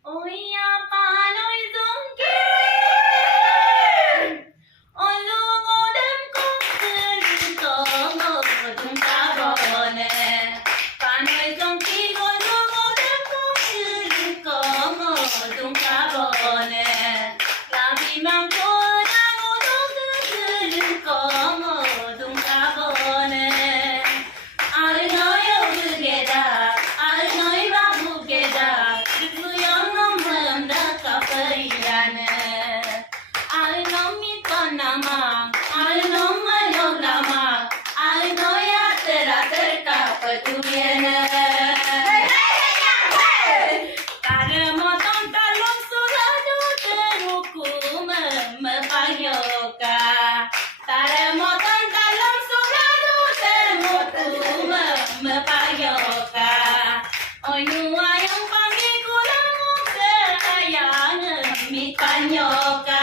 Oya panoy zongke Olungodam kongko Ngodum kabone Panoy zongke Olungodam kongko Ngodum kabone Labi mangkona Ngodum Ngodum kabone Arnoyo bugeda Arnoy babugeda Panyoka,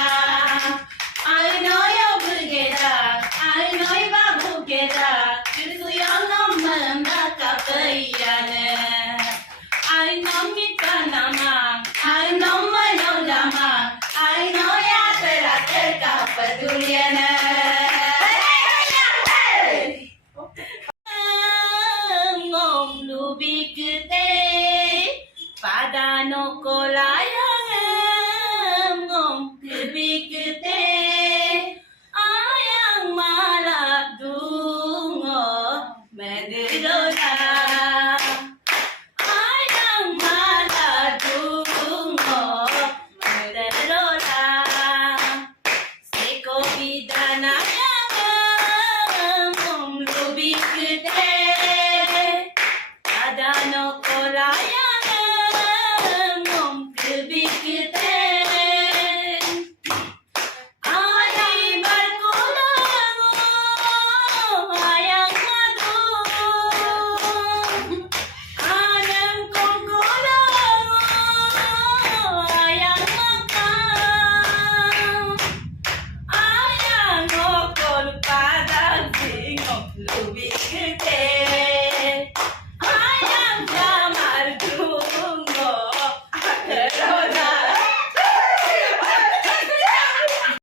I know you're together, I know you're back together. It's your number, Macapayane. I know me Panama, I know my no lama, I know Yatera Capatuliana. Mom, Lubikute, Padano Colaya.